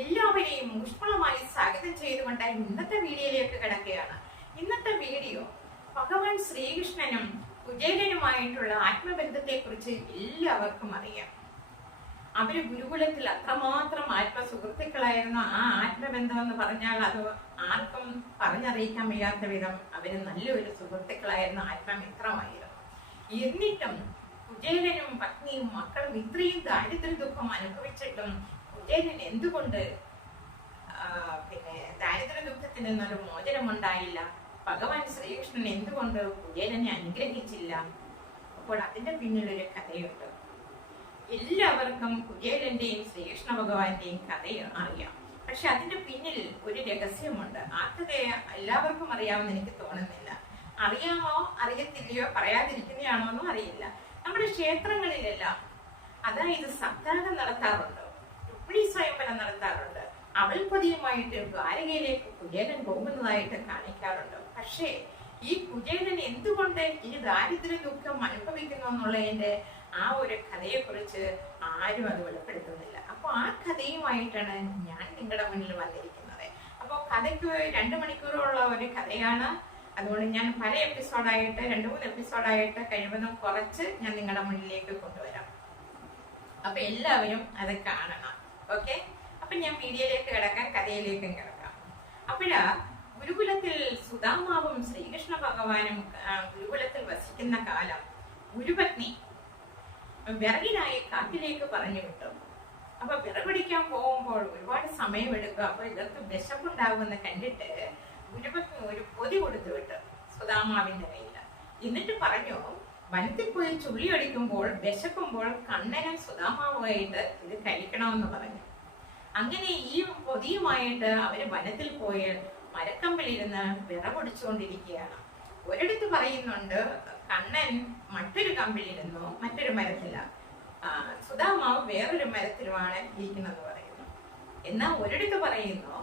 എല്ലാവരെയും ഊഷ്മളമായി സ്വാഗതം ചെയ്തുകൊണ്ട് ഇന്നത്തെ വീഡിയോയിലേക്ക് കിടക്കുകയാണ്. ഇന്നത്തെ വീഡിയോ ഭഗവാൻ ശ്രീകൃഷ്ണനും കുചേലനുമായിട്ടുള്ള ആത്മബന്ധത്തെ കുറിച്ച് എല്ലാവർക്കും അറിയാം. അവര് ഗുരുകുലത്തിൽ അത്രമാത്രം ആത്മസുഹൃത്തുക്കളായിരുന്നു. ആ ആത്മബന്ധം എന്ന് പറഞ്ഞാൽ അത് ആർക്കും പറഞ്ഞറിയിക്കാൻ വയ്യാത്ത വിധം അവര് നല്ലൊരു സുഹൃത്തുക്കളായിരുന്നു, ആത്മമിത്രമായിരുന്നു. എന്നിട്ടും കുചേലനും പത്നിയും മക്കളും ഇത്രയും ദാരിദ്ര്യ ദുഃഖം അനുഭവിച്ചിട്ടും കുചേലൻ എന്തുകൊണ്ട് ദാരിദ്ര്യ ദുഃഖത്തിൽ നിന്നൊരു മോചനം ഉണ്ടായില്ല? ഭഗവാൻ ശ്രീകൃഷ്ണൻ എന്തുകൊണ്ട് കുചേലനെ അനുഗ്രഹിച്ചില്ല? അപ്പോൾ അതിന്റെ പിന്നിലൊരു കഥയുണ്ട്. എല്ലാവർക്കും കുചേലന്റെയും ശ്രീകൃഷ്ണ ഭഗവാന്റെയും കഥ അറിയാം. പക്ഷെ അതിന്റെ പിന്നിൽ ഒരു രഹസ്യമുണ്ട്. ആ കഥ എല്ലാവർക്കും അറിയാമെന്ന് എനിക്ക് തോന്നുന്നില്ല. അറിയാമോ അറിയത്തില്ലയോ, പറയാതിരിക്കുന്നതാണോ എന്നും അറിയില്ല. നമ്മുടെ ക്ഷേത്രങ്ങളിലെല്ലാം അതായത് സപ്താഹം നടത്താറുണ്ട്, രുക്മിണി സ്വയംവരം നടത്താറുണ്ട്. അവൽപതിയുമായിട്ട് ദ്വാരകയിലേക്ക് കുചേലൻ പോകുന്നതായിട്ട് കാണിക്കാറുണ്ട്. പക്ഷേ ഈ കുചേലൻ എന്തുകൊണ്ട് ഈ ദാരിദ്ര്യ ദുഃഖം അനുഭവിക്കുന്നു എന്നുള്ളതിന്റെ ആ ഒരു കഥയെ കുറിച്ച് ആരും അത് വെളിപ്പെടുത്തുന്നില്ല. അപ്പൊ ആ കഥയുമായിട്ടാണ് ഞാൻ നിങ്ങളുടെ മുന്നിൽ വന്നിരിക്കുന്നത്. അപ്പൊ കഥയ്ക്ക് 2 മണിക്കൂറുള്ള ഒരു കഥയാണ്. അതുകൊണ്ട് ഞാൻ പല എപ്പിസോഡായിട്ട് 2-3 എപ്പിസോഡായിട്ട് കഴിവതും കുറച്ച് ഞാൻ നിങ്ങളുടെ മുന്നിലേക്ക് കൊണ്ടുവരാം. അപ്പൊ എല്ലാവരും അത് കാണണം. ഓക്കെ, അപ്പൊ ഞാൻ വീഡിയോയിലേക്ക് കിടക്കാം, കഥയിലേക്കും കിടക്കാം. അപ്പോഴാ ഗുരുകുലത്തിൽ സുദാമാവും ശ്രീകൃഷ്ണ ഭഗവാനും ഗുരുകുലത്തിൽ വസിക്കുന്ന കാലം ഗുരുപത്നി വിറകിനായി കാട്ടിലേക്ക് പറഞ്ഞു വിട്ടു. അപ്പൊ വിറകടിക്കാൻ പോകുമ്പോൾ ഒരുപാട് സമയമെടുക്കും. അപ്പൊ ഇവർക്ക് വിശപ്പുണ്ടാകുമെന്ന് കണ്ടിട്ട് ഗുരുപത്നി ഒരു പൊതി കൊടുത്തു വിട്ടു സുദാമാവിന്റെ കയ്യിൽ. എന്നിട്ട് പറഞ്ഞു, വനത്തിൽ പോയി ചുള്ളി അടിക്കുമ്പോൾ വിശക്കുമ്പോൾ കണ്ണനും സുദാമാവുമായിട്ട് ഇത് കഴിക്കണമെന്ന് പറഞ്ഞു. അങ്ങനെ ഈ പൊതിയുമായിട്ട് അവര് വനത്തിൽ പോയി മരക്കമ്പിലിരുന്ന് വിറകൊടിച്ചുകൊണ്ടിരിക്കുകയാണ്. ഒരിടത്ത് പറയുന്നുണ്ട് കണ്ണൻ മറ്റൊരു കമ്പിലിരുന്നു, മറ്റൊരു മരത്തില, സുദാമാവ് വേറൊരു മരത്തിലുമാണ് ഇരിക്കുന്നെന്ന് പറയുന്നു. എന്നാൽ ഒരിടത്ത് പറയുന്നു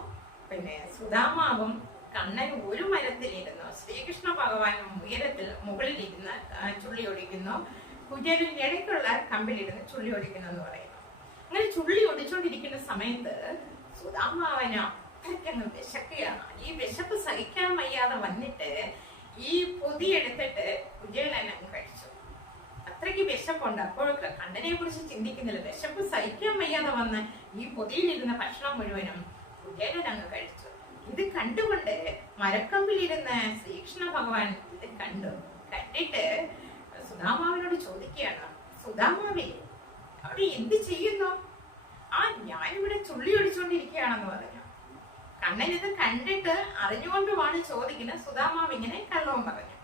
സുദാമാവും കണ്ണൻ ഒരു മരത്തിലിരുന്നു, ശ്രീകൃഷ്ണ ഭഗവാൻ മുകളിലിരുന്ന് ചുള്ളി ഒടിക്കുന്നു, കുചേലൻ ഇടയ്ക്കുള്ള കമ്പിലിരുന്ന് ചുള്ളി ഒടിക്കുന്നു എന്ന് പറയുന്നു. അങ്ങനെ ചുള്ളി ഒടിച്ചോണ്ടിരിക്കുന്ന സമയത്ത് സുദാമാവന് അത്രയ്ക്കങ്ങ് വിശക്കുകയാണ്. ഈ വിശപ്പ് സഹിക്കാൻ വയ്യാതെ വന്നിട്ട് ഈ പൊതി എടുത്തിട്ട് കുചേലൻ അങ്ങ് കഴിച്ചു. അത്രയ്ക്ക് വിശപ്പുണ്ട്. അപ്പോൾ കണ്ണനെ കുറിച്ച് ചിന്തിക്കുന്നില്ല. വിശപ്പ് സഹിക്കാൻ വയ്യാതെ വന്ന് ഈ പൊതിയിലിരുന്ന ഭക്ഷണം മുഴുവനും കുചേലൻ അങ്ങ് കഴിച്ചു. ഇത് കണ്ടുകൊണ്ട് മരക്കമ്പിലിരുന്ന ശ്രീകൃഷ്ണ ഭഗവാൻ ഇത് കണ്ടിട്ട് സുദാമാവിനോട് ചോദിക്കുകയാണ്, സുദാമാവേ, അവിടെ എന്ത് ചെയ്യുന്നു? ഞാനിവിടെ ചുള്ളി ഒടിച്ചോണ്ടിരിക്കുകയാണെന്ന് പറഞ്ഞു. കണ്ണൻ ഇത് കണ്ടിട്ട് അറിഞ്ഞുകൊണ്ടുമാണ് ചോദിക്കുന്നത്. സുദാമാവ് ഇങ്ങനെ കള്ളവും പറഞ്ഞു.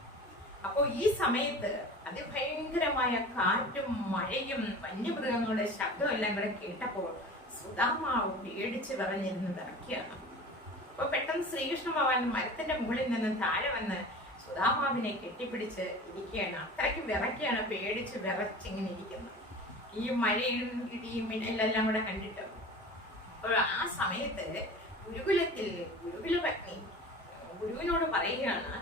അപ്പോ ഈ സമയത്ത് അതിഭയങ്കരമായ കാറ്റും മഴയും വന്യമൃഗങ്ങളുടെ ശബ്ദം എല്ലാം കൂടെ കേട്ടപ്പോൾ സുദാമാവ് പേടിച്ച് വിറഞ്ഞിരുന്ന് വിറയ്ക്കുകയാണ്. അപ്പൊ പെട്ടെന്ന് ശ്രീകൃഷ്ണ ഭഗവാൻ മരത്തിന്റെ മുകളിൽ നിന്ന് താഴെ വന്ന് സുദാമാവിനെ കെട്ടിപ്പിടിച്ച് ഇരിക്കുകയാണ്. അത്രയ്ക്ക് വിറയ്ക്കുകയാണ്, പേടിച്ച് വിറച്ചിങ്ങനെ ഇരിക്കുന്നു. ഈ മഴയും ഇടിയും മിന്നലെല്ലാം കൂടെ കണ്ടിട്ട്. അപ്പോൾ ആ സമയത്ത് ഗുരുകുല പത്നി ഗുരുവിനോട് പറയുകയാണ്,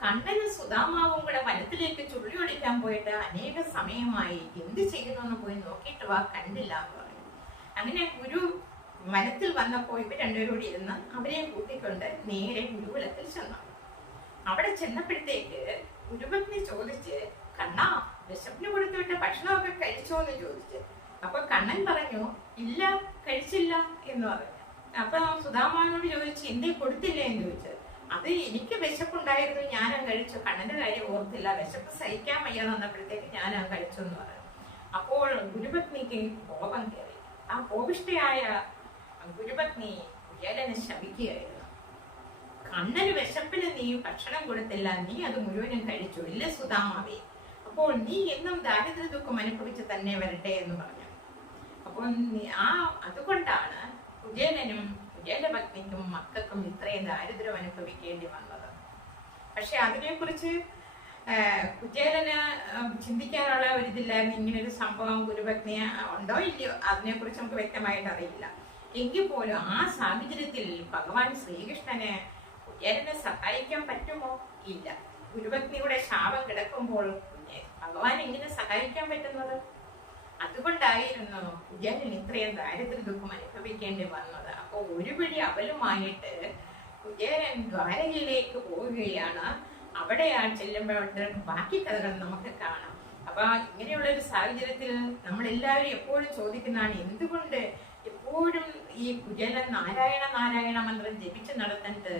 കണ്ണനും സുദാമാവും കൂടെ വനത്തിലേക്ക് ചുള്ളി ഒടിക്കാൻ പോയിട്ട് അനേക സമയമായി, എന്ത് ചെയ്യുന്നു പോയി നോക്കിയിട്ട് വാ, കണ്ടില്ല എന്ന് പറഞ്ഞു. അങ്ങനെ ഗുരു വനത്തിൽ വന്നപ്പോൾ ഇവർ രണ്ടുപേരോട് ഇരുന്ന് അവരെ കൂട്ടിക്കൊണ്ട് നേരെ ഗുരുകുലത്തിൽ ചെന്നു. അവിടെ ചെന്നപ്പോഴത്തേക്ക് ഗുരുപത്നി ചോദിച്ച്, കണ്ണാ, വിശപ്പിന് കൊടുത്തുവിട്ട് ഭക്ഷണമൊക്കെ കഴിച്ചോ എന്ന് ചോദിച്ചു. അപ്പൊ കണ്ണൻ പറഞ്ഞു, ഇല്ല, കഴിച്ചില്ല എന്ന് പറഞ്ഞു. അപ്പൊ സുദാമാവിനോട് ചോദിച്ചു, എന്തേ കൊടുത്തില്ലേ എന്ന് ചോദിച്ചു. അത് എനിക്ക് വിശപ്പുണ്ടായിരുന്നു, ഞാനാ കഴിച്ചു, കണ്ണന്റെ കാര്യം ഓർത്തില്ല, വിശപ്പ് സഹിക്കാൻ വയ്യാതെ വന്നപ്പോഴത്തേക്ക് ഞാനാ കഴിച്ചു എന്ന് പറഞ്ഞു. അപ്പോൾ ഗുരുപത്നിക്ക് കോപം കയറി. ആ കോപിഷ്ഠയായ ഗുരുപത്നി കുചേലനെ ശപിക്കുകയായിരുന്നു. കണ്ണന് വിശപ്പിന് നീ ഭക്ഷണം കൊടുത്തില്ല, നീ അത് മുഴുവനും കഴിച്ചു, ഇല്ല സുദാമാവേ, അപ്പോൾ നീ എന്നും ദാരിദ്ര്യ ദുഃഖം അനുഭവിച്ച് തന്നെ വരട്ടെ എന്ന് പറഞ്ഞു. അപ്പോൾ അതുകൊണ്ടാണ് കുചേലനും കുചേലപത്നിക്കും മക്കൾക്കും ഇത്രയും ദാരിദ്ര്യം അനുഭവിക്കേണ്ടി വന്നത്. പക്ഷെ അതിനെക്കുറിച്ച് കുചേലന് ചിന്തിക്കാനുള്ള ഒരിതില്ലായിരുന്നു. ഇങ്ങനൊരു സംഭവം ഗുരുപത്നി ഉണ്ടോ ഇല്ലയോ അതിനെക്കുറിച്ച് നമുക്ക് വ്യക്തമായിട്ട് അറിയില്ല. എങ്കിൽ പോലും ആ സാഹചര്യത്തിൽ ഭഗവാൻ ശ്രീകൃഷ്ണന് കുചേലനെ സഹായിക്കാൻ പറ്റുമോ? ഇല്ല. ഗുരുപത്നിയുടെ ശാപം കിടക്കുമ്പോൾ ഭഗവാൻ എങ്ങനെ സഹായിക്കാൻ പറ്റുന്നത്? അതുകൊണ്ടായിരുന്നു കുചേലൻ ഇത്രയും ദാരിദ്ര്യ ദുഃഖം അനുഭവിക്കേണ്ടി വന്നത്. അപ്പൊ ഒരു പിടി അവലുമായിട്ട് കുചേലൻ ദ്വാരകയിലേക്ക് പോവുകയാണ്. അവിടെ ചെല്ലുമ്പോഴത്തേക്ക് ബാക്കി കഥകൾ നമുക്ക് കാണാം. അപ്പൊ ഇങ്ങനെയുള്ള ഒരു സാഹചര്യത്തിൽ നമ്മൾ എല്ലാവരും എപ്പോഴും ചോദിക്കുന്നതാണ്, എന്തുകൊണ്ട് എപ്പോഴും ഈ കുചേലൻ നാരായണ നാരായണ മന്ത്രം ജപിച്ച് നടന്നിട്ട്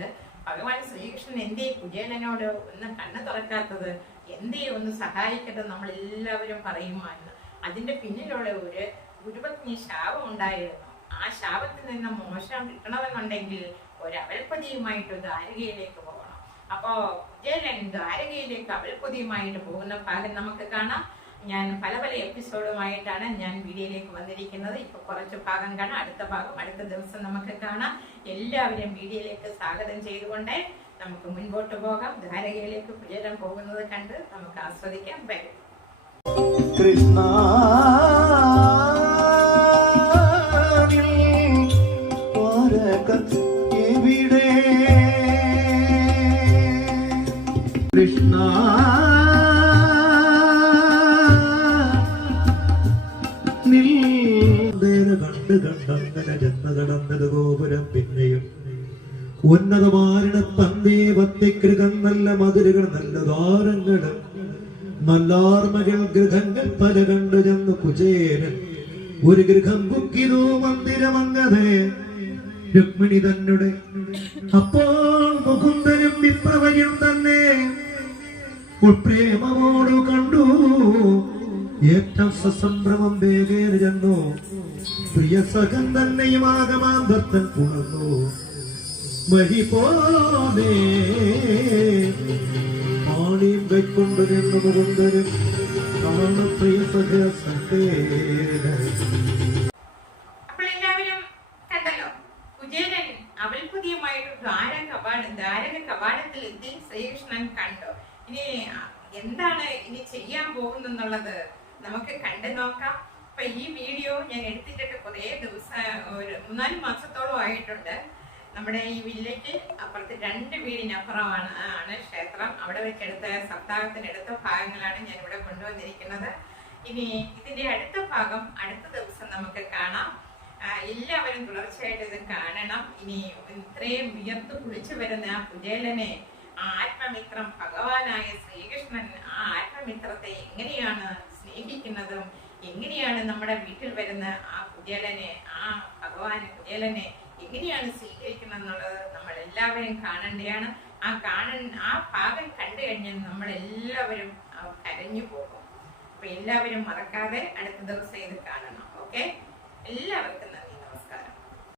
ഭഗവാൻ ശ്രീകൃഷ്ണൻ എന്തേ കുചേലനോട് ഒന്ന് കണ്ണ് തുറക്കാത്തത്, എന്തേ ഒന്ന് സഹായിക്കട്ടെ നമ്മൾ എല്ലാവരും പറയുമായിരുന്നു. അതിന്റെ പിന്നിലുള്ള ഒരു ഗുരുപത്നി ശാപം ഉണ്ടായിരുന്നു. ആ ശാപത്തിൽ നിന്ന് മോശം കിട്ടണമെന്നുണ്ടെങ്കിൽ ഒരു അവൽപ്പതിയുമായിട്ട് ദ്വാരകയിലേക്ക് പോകണം. അപ്പോ കുചേലൻ ദ്വാരകയിലേക്ക് അവൽപ്പതിയുമായിട്ട് പോകുന്ന ഭാഗം നമുക്ക് കാണാം. ഞാൻ പല പല എപ്പിസോഡുമായിട്ടാണ് ഞാൻ വീഡിയോയിലേക്ക് വന്നിരിക്കുന്നത്. ഇപ്പൊ കുറച്ച് ഭാഗം കാണാം, അടുത്ത ഭാഗം അടുത്ത ദിവസം നമുക്ക് കാണാം. എല്ലാവരും വീഡിയോയിലേക്ക് സ്വാഗതം ചെയ്തുകൊണ്ട് നമുക്ക് മുൻപോട്ട് പോകാം. ദ്വാരകയിലേക്ക് കുചേലൻ പോകുന്നത് കണ്ട് നമുക്ക് ആസ്വദിക്കാം. വരും കൃഷ്ണ എവിടെ കൃഷ്ണ കണ്ട് കണ്ടങ്ങനെ ജന്മകടന്നത് ഗോപുരം പിന്നെയും ഉന്നതമാരണ പന്തേ പത്തിഗൃഹം നല്ല മധുരകൾ നല്ല ദ്വാരങ്ങളും നല്ലാർമകൾ ഗൃഹങ്ങൾ പല കണ്ടു ചെന്നു കുചേലൻ ഒരു ഗൃഹം ബുക്കിതു മന്ദിരമങ്ങതെ രുക്മിണി തന്നെ. അപ്പോൾ മുകുന്ദനും വിപ്രവയും തന്നെ ഉൾപ്രേമമോടു കണ്ടു ഏറ്റവും സസംഭ്രമം വേഗേന ചെന്നു പ്രിയ സഖൻ തന്നെയും ആഗമാന്തർത്തൻ പുണർന്നു മഹിപോലെ ആണിയും കൈക്കൊണ്ടു നിന്നു മുകുന്ദനും കാണു പ്രിയ സഖ സഖേന. അവൽപുതിയുമായിട്ട് ദ്വാരക കവാടത്തിൽ എത്തി ശ്രീകൃഷ്ണൻ കണ്ടു. ഇനി എന്താണ് ഇനി ചെയ്യാൻ പോകുന്നെന്നുള്ളത് നമുക്ക് കണ്ടു നോക്കാം. അപ്പൊ ഈ വീഡിയോ ഞാൻ എടുത്തിട്ട് കുറെ ദിവസം, ഒരു 3-4 മാസത്തോളം ആയിട്ടുണ്ട്. നമ്മുടെ ഈ വില്ലേജ് അപ്പുറത്ത് 2 വീടിനപ്പുറമാണ് ക്ഷേത്രം. അവിടെ വെച്ചെടുത്ത സപ്താഹത്തിനെടുത്ത ഭാഗങ്ങളാണ് ഞാൻ ഇവിടെ കൊണ്ടുവന്നിരിക്കുന്നത്. ഇനി ഇതിന്റെ അടുത്ത ഭാഗം അടുത്ത ദിവസം നമുക്ക് കാണാം. എല്ലാവരും തുടർച്ചയായിട്ട് ഇത് കാണണം. ഇനി ഇത്രയും വിയർത്ത് കുളിച്ചു വരുന്ന ആ കുചേലനെ, ആ ആത്മമിത്രം ഭഗവാനായ ശ്രീകൃഷ്ണൻ ആ ആത്മമിത്രത്തെ എങ്ങനെയാണ് സ്നേഹിക്കുന്നതും എങ്ങനെയാണ് നമ്മുടെ വീട്ടിൽ വരുന്ന ആ കുചേലനെ, ആ ഭഗവാൻ കുചേലനെ എങ്ങനെയാണ് സ്വീകരിക്കുന്നത് എന്നുള്ളത് നമ്മൾ എല്ലാവരും കാണേണ്ടതാണ്. ആ ഭാഗം കണ്ടു കഴിഞ്ഞാൽ നമ്മൾ എല്ലാവരും കരഞ്ഞു പോകും. അപ്പൊ എല്ലാവരും മറക്കാതെ അടുത്ത ദിവസം ഇത് കാണണം. ഓക്കെ, എല്ലാവർക്കും